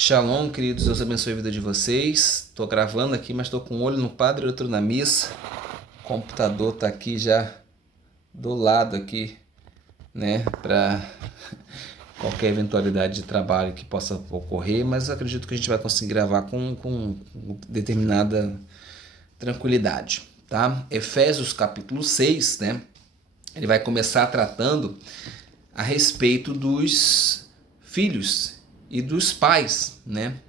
Shalom, queridos, Deus abençoe a vida de vocês. Estou gravando aqui, mas estou com um olho no padre e outro na missa. O computador está aqui já do lado aqui, né, para qualquer eventualidade de trabalho que possa ocorrer, mas acredito que a gente vai conseguir gravar com determinada tranquilidade, tá? Efésios capítulo 6, né, ele vai começar tratando a respeito dos filhos e dos pais, né?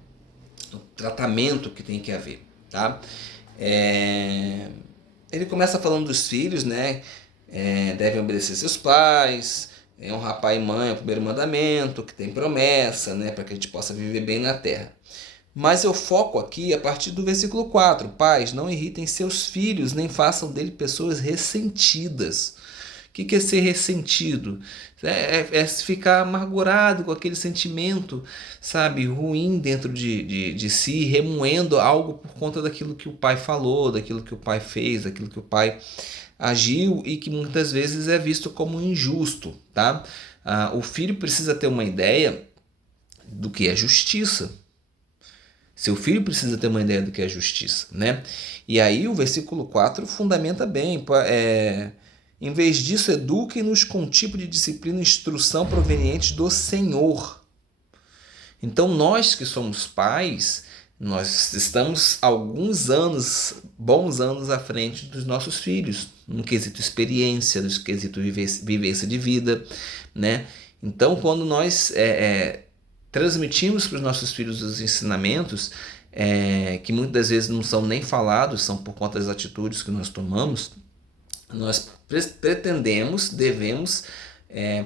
O tratamento que tem que haver, tá? Ele começa falando dos filhos, né? Devem obedecer seus pais, honrar pai e mãe é o primeiro mandamento, que tem promessa, né? Para que a gente possa viver bem na terra. Mas eu foco aqui a partir do versículo 4. Pais, não irritem seus filhos, nem façam dele pessoas ressentidas. O que é ser ressentido? É ficar amargurado com aquele sentimento, sabe, ruim dentro de si, remoendo algo por conta daquilo que o pai falou, daquilo que o pai fez, daquilo que o pai agiu e que muitas vezes é visto como injusto, tá? O filho precisa ter uma ideia do que é justiça. Seu filho precisa ter uma ideia do que é justiça, né? E aí o versículo 4 fundamenta bem. Em vez disso, eduquem-nos com um tipo de disciplina e instrução provenientes do Senhor. Então nós que somos pais, nós estamos alguns anos, bons anos à frente dos nossos filhos, no quesito experiência, no quesito vivência de vida, né? Então quando nós transmitimos para os nossos filhos os ensinamentos, que muitas das vezes não são nem falados, são por conta das atitudes que nós tomamos, nós devemos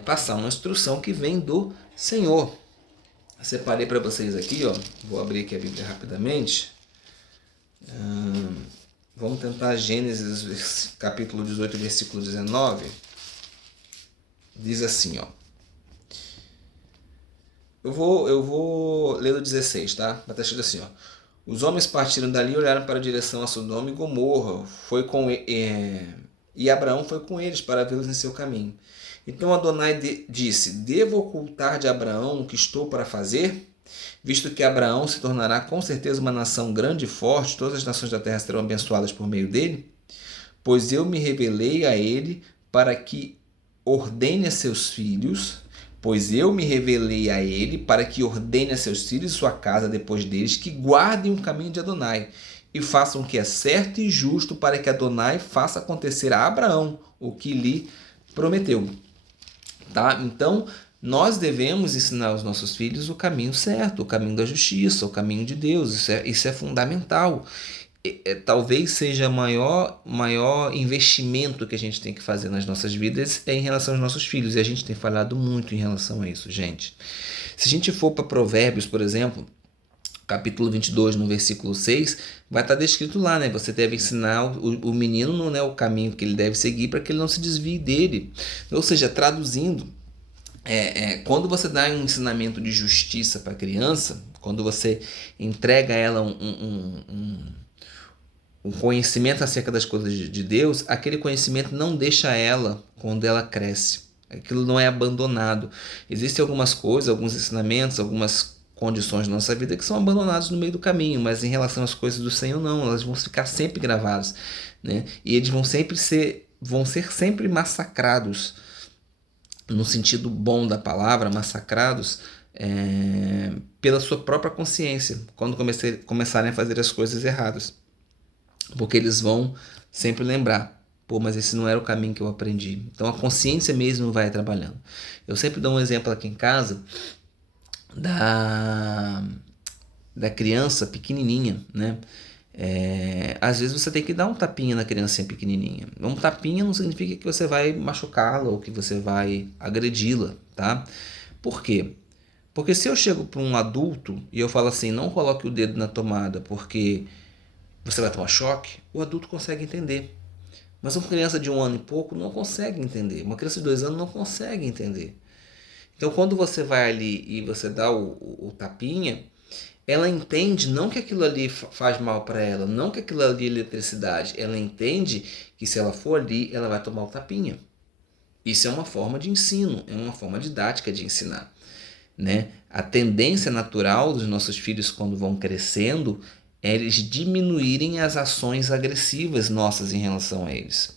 passar uma instrução que vem do Senhor. Separei para vocês aqui, ó, vou abrir aqui a Bíblia rapidamente. Vamos tentar Gênesis capítulo 18, versículo 19. Diz assim, ó. Eu vou ler o 16, tá? Vai estar escrito assim, ó. Os homens partiram dali e olharam para a direção a Sodoma e Gomorra. E Abraão foi com eles para vê-los em seu caminho. Então Adonai disse: Devo ocultar de Abraão o que estou para fazer? Visto que Abraão se tornará com certeza uma nação grande e forte, todas as nações da terra serão abençoadas por meio dele? Pois eu me revelei a ele para que ordene a seus filhos, a seus filhos e sua casa depois deles, que guardem o caminho de Adonai e façam o que é certo e justo, para que Adonai faça acontecer a Abraão o que lhe prometeu. Tá? Então, nós devemos ensinar aos nossos filhos o caminho certo, o caminho da justiça, o caminho de Deus. Isso é fundamental. Talvez seja o maior investimento que a gente tem que fazer nas nossas vidas em relação aos nossos filhos. E a gente tem falado muito em relação a isso, gente. Se a gente for para Provérbios, por exemplo, capítulo 22, no versículo 6, vai estar descrito lá, né? Você deve ensinar o menino, né, o caminho que ele deve seguir para que ele não se desvie dele. Ou seja, traduzindo, quando você dá um ensinamento de justiça para a criança, quando você entrega a ela um conhecimento acerca das coisas de Deus, aquele conhecimento não deixa ela quando ela cresce. Aquilo não é abandonado. Existem algumas coisas, alguns ensinamentos, algumas condições da nossa vida que são abandonados no meio do caminho, mas em relação às coisas do Senhor não, elas vão ficar sempre gravadas, né? E eles vão ser sempre massacrados, no sentido bom da palavra, massacrados pela sua própria consciência, quando começarem a fazer as coisas erradas. Porque eles vão sempre lembrar, mas esse não era o caminho que eu aprendi. Então a consciência mesmo vai trabalhando. Eu sempre dou um exemplo aqui em casa da criança pequenininha, né? Às vezes você tem que dar um tapinha na criancinha pequenininha. Um tapinha não significa que você vai machucá-la ou que você vai agredi-la, tá? Por quê? Porque se eu chego para um adulto e eu falo assim, não coloque o dedo na tomada porque você vai tomar choque, o adulto consegue entender. Mas uma criança de 1 ano e pouco não consegue entender. Uma criança de 2 anos não consegue entender. Então quando você vai ali e você dá o tapinha, ela entende não que aquilo ali faz mal para ela, não que aquilo ali é eletricidade. Ela entende que se ela for ali, ela vai tomar o tapinha. Isso é uma forma de ensino, é uma forma didática de ensinar. né? A tendência natural dos nossos filhos quando vão crescendo é eles diminuírem as ações agressivas nossas em relação a eles.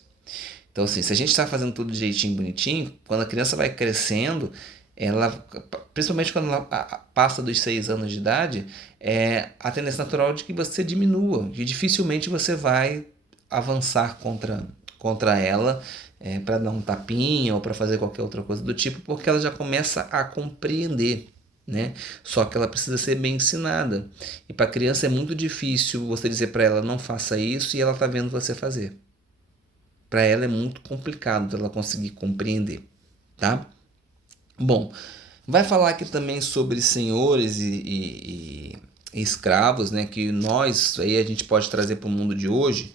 Então, assim, se a gente está fazendo tudo jeitinho, bonitinho, quando a criança vai crescendo, ela, principalmente quando ela passa dos 6 anos de idade, a tendência natural de que você diminua, que dificilmente você vai avançar contra ela para dar um tapinha ou para fazer qualquer outra coisa do tipo, porque ela já começa a compreender. Né? Só que ela precisa ser bem ensinada. E para a criança é muito difícil você dizer para ela não faça isso e ela está vendo você fazer. Para ela é muito complicado ela conseguir compreender, tá? Bom, vai falar aqui também sobre senhores e escravos, né? Que nós aí a gente pode trazer para o mundo de hoje.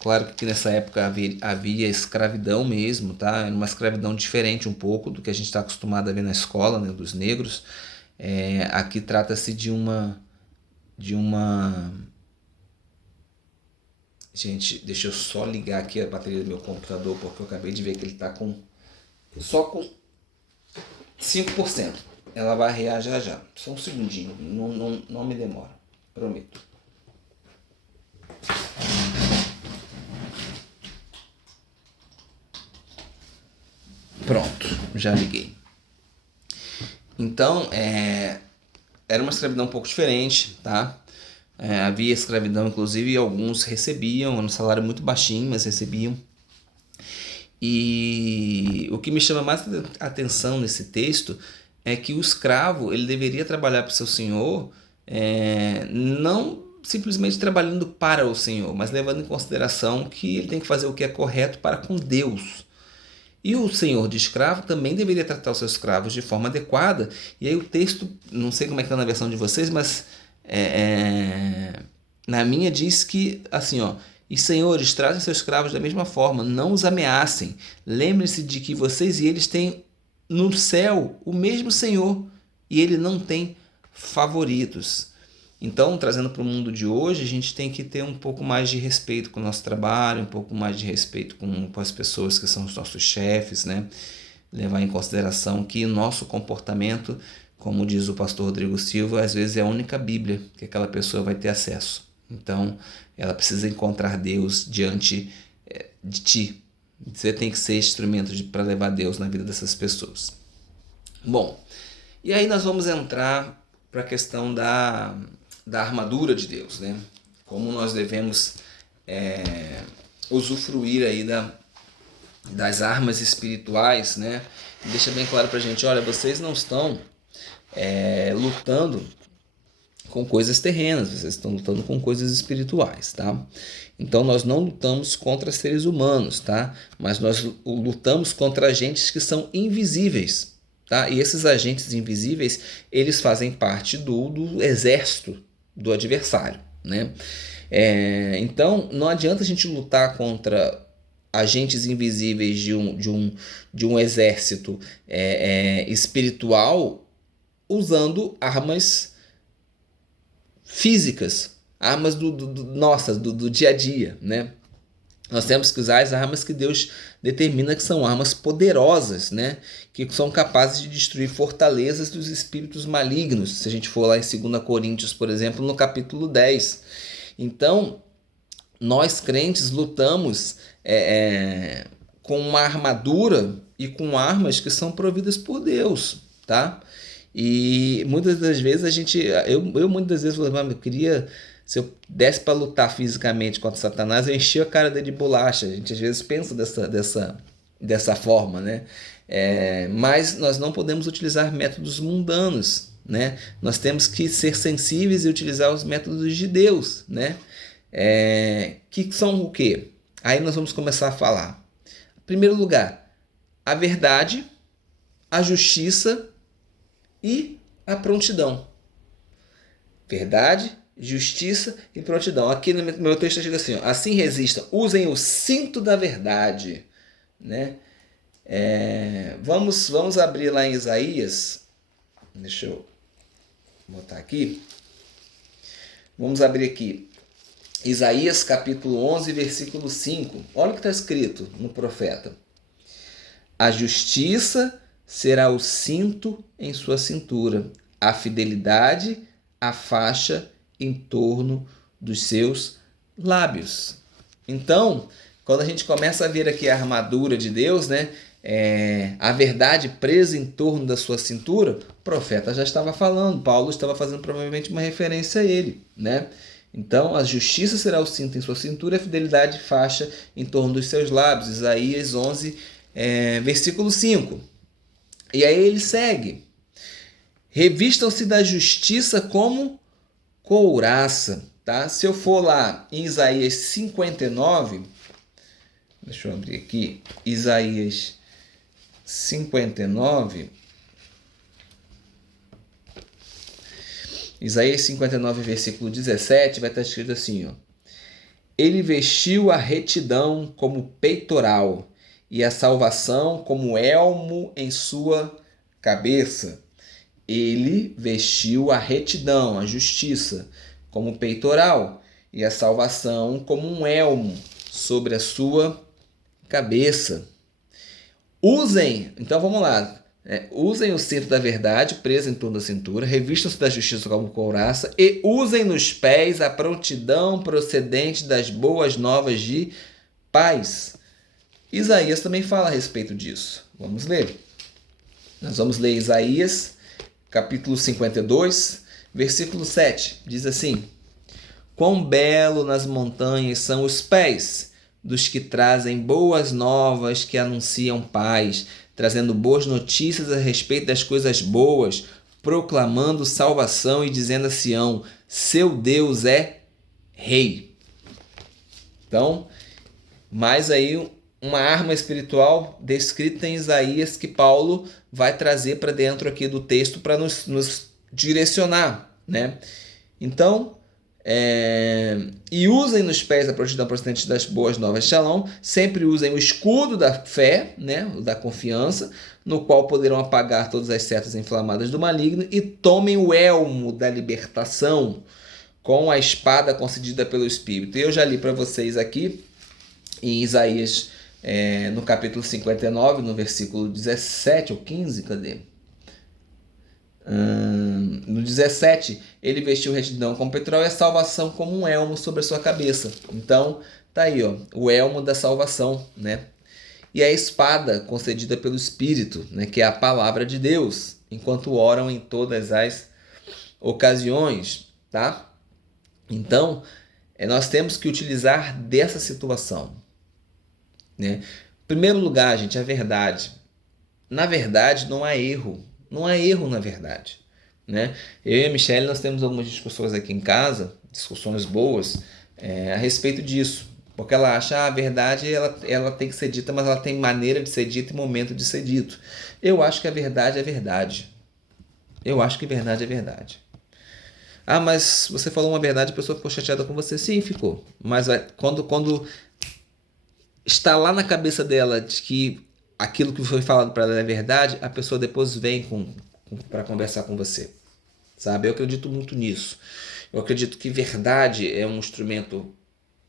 Claro que nessa época havia escravidão mesmo, tá? Era uma escravidão diferente um pouco do que a gente está acostumado a ver na escola, né? Dos negros. Aqui trata-se de uma Gente, deixa eu só ligar aqui a bateria do meu computador, porque eu acabei de ver que ele está só com 5%. Ela vai arrear já já. Só um segundinho, não me demora, prometo. Pronto, já liguei. Então, era uma escravidão um pouco diferente, tá? Havia escravidão, inclusive, e alguns recebiam, um salário muito baixinho, mas recebiam. E o que me chama mais atenção nesse texto é que o escravo ele deveria trabalhar para o seu senhor, não simplesmente trabalhando para o senhor, mas levando em consideração que ele tem que fazer o que é correto para com Deus. E o senhor de escravo também deveria tratar os seus escravos de forma adequada. E aí o texto, não sei como é que está na versão de vocês, mas na minha diz que, assim, ó, e senhores, trazem seus escravos da mesma forma, não os ameacem. Lembre-se de que vocês e eles têm no céu o mesmo Senhor e ele não tem favoritos. Então, trazendo para o mundo de hoje, a gente tem que ter um pouco mais de respeito com o nosso trabalho, um pouco mais de respeito com as pessoas que são os nossos chefes, né? Levar em consideração que o nosso comportamento, como diz o pastor Rodrigo Silva, às vezes é a única Bíblia que aquela pessoa vai ter acesso. Então, ela precisa encontrar Deus diante de ti. Você tem que ser instrumento para levar Deus na vida dessas pessoas. Bom, e aí nós vamos entrar para a questão da armadura de Deus, né? Como nós devemos usufruir aí das armas espirituais, né? Deixa bem claro para a gente, olha, vocês não estão lutando com coisas terrenas, vocês estão lutando com coisas espirituais, tá? Então nós não lutamos contra seres humanos, tá? Mas nós lutamos contra agentes que são invisíveis, tá? E esses agentes invisíveis, eles fazem parte do exército do adversário, né? Então não adianta a gente lutar contra agentes invisíveis de um exército espiritual usando armas físicas, armas do dia a dia, né? Nós temos que usar as armas que Deus determina que são armas poderosas, né? Que são capazes de destruir fortalezas dos espíritos malignos. Se a gente for lá em 2 Coríntios, por exemplo, no capítulo 10. Então, nós crentes lutamos com uma armadura e com armas que são providas por Deus, tá? E muitas das vezes eu muitas das vezes falei, eu queria, se eu desse para lutar fisicamente contra Satanás, eu enchia a cara dele de bolacha. A gente às vezes pensa dessa forma, né? Mas nós não podemos utilizar métodos mundanos, né? Nós temos que ser sensíveis e utilizar os métodos de Deus, né? Que são o quê? Aí nós vamos começar a falar. Em primeiro lugar, a verdade, a justiça e a prontidão. Verdade, justiça e prontidão. Aqui no meu texto chega assim, ó, assim resistam, usem o cinto da verdade, né? Vamos abrir lá em Isaías. Deixa eu botar aqui. Vamos abrir aqui. Isaías capítulo 11, versículo 5. Olha o que está escrito no profeta. A justiça será o cinto em sua cintura, a fidelidade, a faixa em torno dos seus lábios. Então, quando a gente começa a ver aqui a armadura de Deus, né? A verdade presa em torno da sua cintura, o profeta já estava falando, Paulo estava fazendo provavelmente uma referência a ele, né? Então, a justiça será o cinto em sua cintura, a fidelidade faixa em torno dos seus lábios. Isaías 11, versículo 5. E aí ele segue. Revistam-se da justiça como couraça. Tá? Se eu for lá em Isaías 59, deixa eu abrir aqui, Isaías 59, Isaías 59, versículo 17, vai estar escrito assim, ó: Ele vestiu a retidão como peitoral e a salvação como elmo em sua cabeça. Ele vestiu a retidão, a justiça, como peitoral e a salvação como um elmo sobre a sua cabeça. Usem, então vamos lá, usem o cinto da verdade preso em torno da cintura, revistam-se da justiça como couraça e usem nos pés a prontidão procedente das boas novas de paz. Isaías também fala a respeito disso. Vamos ler. Nós vamos ler Isaías, capítulo 52, versículo 7. Diz assim: Quão belo nas montanhas são os pés dos que trazem boas novas, que anunciam paz, trazendo boas notícias a respeito das coisas boas, proclamando salvação e dizendo a Sião: seu Deus é rei. Então, mais aí uma arma espiritual descrita em Isaías que Paulo vai trazer para dentro aqui do texto para nos direcionar, né? Então, e usem nos pés a prontidão procedente das boas novas de Shalom, sempre usem o escudo da fé, né, da confiança, no qual poderão apagar todas as setas inflamadas do maligno, e tomem o elmo da libertação com a espada concedida pelo Espírito. Eu já li para vocês aqui em Isaías, no capítulo 59, no versículo 17 ou 15, cadê? No 17, ele vestiu retidão como peitoral e a salvação como um elmo sobre a sua cabeça. Então, tá aí, ó, o elmo da salvação, né? E a espada concedida pelo Espírito, né, que é a palavra de Deus, enquanto oram em todas as ocasiões, tá? Então, nós temos que utilizar dessa situação, né? Em primeiro lugar, gente, a verdade. Na verdade, não há erro. Não há erro na verdade, né? Eu e a Michelle, nós temos algumas discussões aqui em casa, discussões boas, a respeito disso. Porque ela acha a verdade, ela tem que ser dita, mas ela tem maneira de ser dita e momento de ser dito. Eu acho que a verdade é verdade. Eu acho que verdade é verdade. Ah, mas você falou uma verdade, a pessoa ficou chateada com você. Sim, ficou. Mas quando está lá na cabeça dela de que aquilo que foi falado para ela é verdade, a pessoa depois vem para conversar com você, sabe? Eu acredito muito nisso. Eu acredito que verdade é um instrumento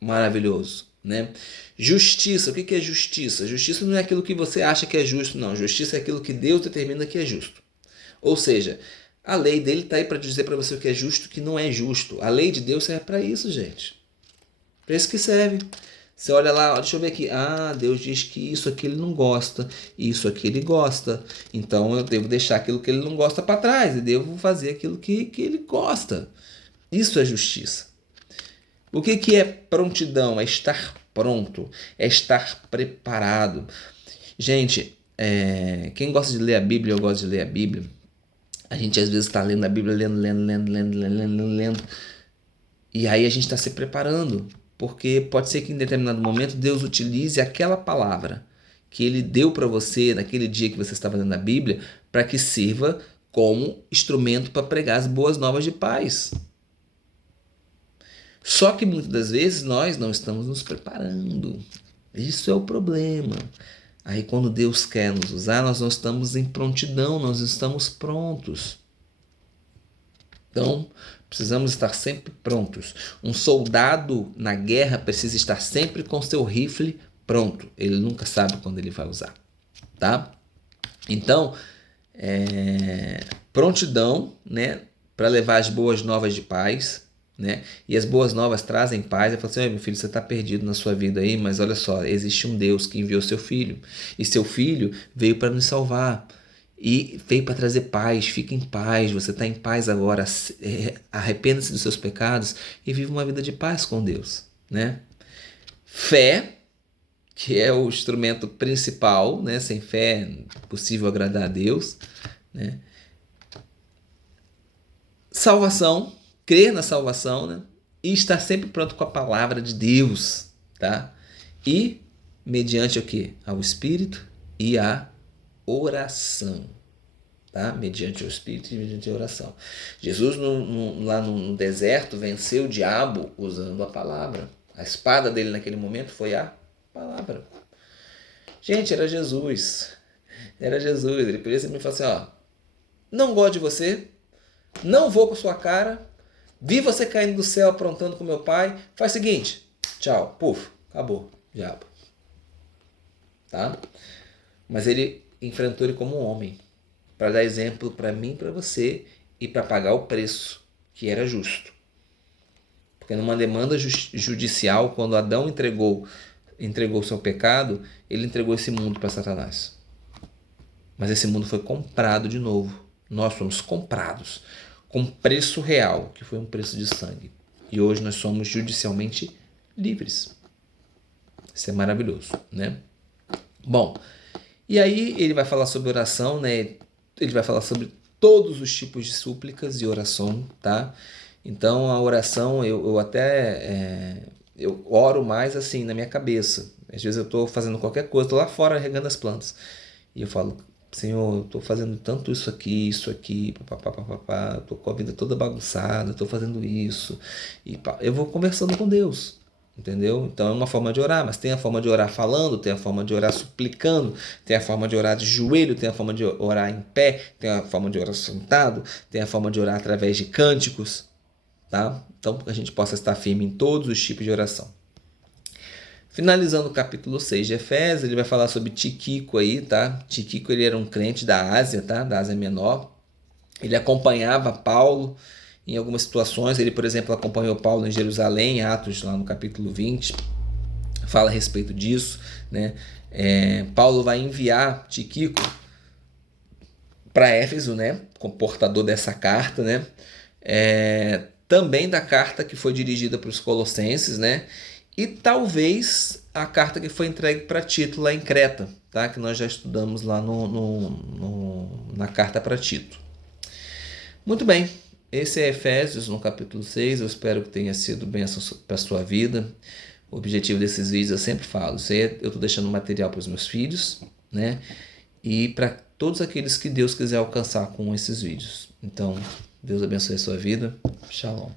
maravilhoso, né? Justiça, o que é justiça? Justiça não é aquilo que você acha que é justo, não. Justiça é aquilo que Deus determina que é justo. Ou seja, a lei dele está aí para dizer para você o que é justo e o que não é justo. A lei de Deus serve para isso, gente. Para isso que serve. Você olha lá, deixa eu ver aqui. Ah, Deus diz que isso aqui ele não gosta, isso aqui ele gosta. Então eu devo deixar aquilo que ele não gosta para trás e devo fazer aquilo que ele gosta. Isso é justiça. O que é prontidão? É estar pronto, é estar preparado. Gente, quem gosta de ler a Bíblia, eu gosto de ler a Bíblia. A gente às vezes está lendo a Bíblia, lendo. E aí a gente está se preparando. Porque pode ser que em determinado momento Deus utilize aquela palavra que Ele deu para você naquele dia que você estava lendo a Bíblia para que sirva como instrumento para pregar as boas novas de paz. Só que muitas das vezes nós não estamos nos preparando. Isso é o problema. Aí quando Deus quer nos usar, nós não estamos em prontidão, nós estamos prontos. Então, precisamos estar sempre prontos. Um soldado na guerra precisa estar sempre com seu rifle pronto. Ele nunca sabe quando ele vai usar, tá? Então, prontidão, né, para levar as boas novas de paz, né? E as boas novas trazem paz. Eu falo assim: meu filho, você está perdido na sua vida aí, mas olha só, existe um Deus que enviou seu filho, e seu filho veio para nos salvar. E veio para trazer paz. Fica em paz, você está em paz agora. Arrependa-se dos seus pecados e vive uma vida de paz com Deus, né? Fé, que é o instrumento principal, né? Sem fé é impossível agradar a Deus, né? Salvação, crer na salvação, né? E estar sempre pronto com a palavra de Deus, tá? E mediante o quê? Ao Espírito e a oração, tá? Mediante o Espírito e mediante a oração. Jesus lá no deserto venceu o diabo usando a palavra. A espada dele naquele momento foi a palavra. Gente, era Jesus. Era Jesus. Ele podia simplesmente falar assim: ó, não gosto de você, não vou com sua cara, vi você caindo do céu aprontando com meu pai, faz o seguinte, tchau, puf, acabou, diabo. Tá? Mas ele enfrentou ele como um homem, para dar exemplo para mim e para você, e para pagar o preço, que era justo. Porque numa demanda judicial, quando Adão entregou o seu pecado, ele entregou esse mundo para Satanás. Mas esse mundo foi comprado de novo. Nós fomos comprados com preço real, que foi um preço de sangue. E hoje nós somos judicialmente livres. Isso é maravilhoso, né? Bom, e aí ele vai falar sobre oração, né? Ele vai falar sobre todos os tipos de súplicas e oração, tá? Então a oração, eu até eu oro mais assim na minha cabeça. Às vezes eu estou fazendo qualquer coisa, estou lá fora regando as plantas. E eu falo: Senhor, eu estou fazendo tanto isso aqui, papapá, estou com a vida toda bagunçada, estou fazendo isso. E eu vou conversando com Deus, entendeu? Então é uma forma de orar, mas tem a forma de orar falando, tem a forma de orar suplicando, tem a forma de orar de joelho, tem a forma de orar em pé, tem a forma de orar sentado, tem a forma de orar através de cânticos, tá? Então a gente possa estar firme em todos os tipos de oração. Finalizando o capítulo 6 de Efésios, ele vai falar sobre Tíquico aí, tá? Tíquico, ele era um crente da Ásia, tá? Da Ásia Menor. Ele acompanhava Paulo em algumas situações. Ele, por exemplo, acompanhou Paulo em Jerusalém, em Atos, lá no capítulo 20. Fala a respeito disso, né? Paulo vai enviar Tíquico para Éfeso, né? Como portador dessa carta, né? Também da carta que foi dirigida para os Colossenses, né? E talvez a carta que foi entregue para Tito lá em Creta, tá? Que nós já estudamos lá na carta para Tito. Muito bem, esse é Efésios no capítulo 6, eu espero que tenha sido bênção para a sua vida. O objetivo desses vídeos eu sempre falo, eu estou deixando material para os meus filhos, né? E para todos aqueles que Deus quiser alcançar com esses vídeos. Então, Deus abençoe a sua vida. Shalom.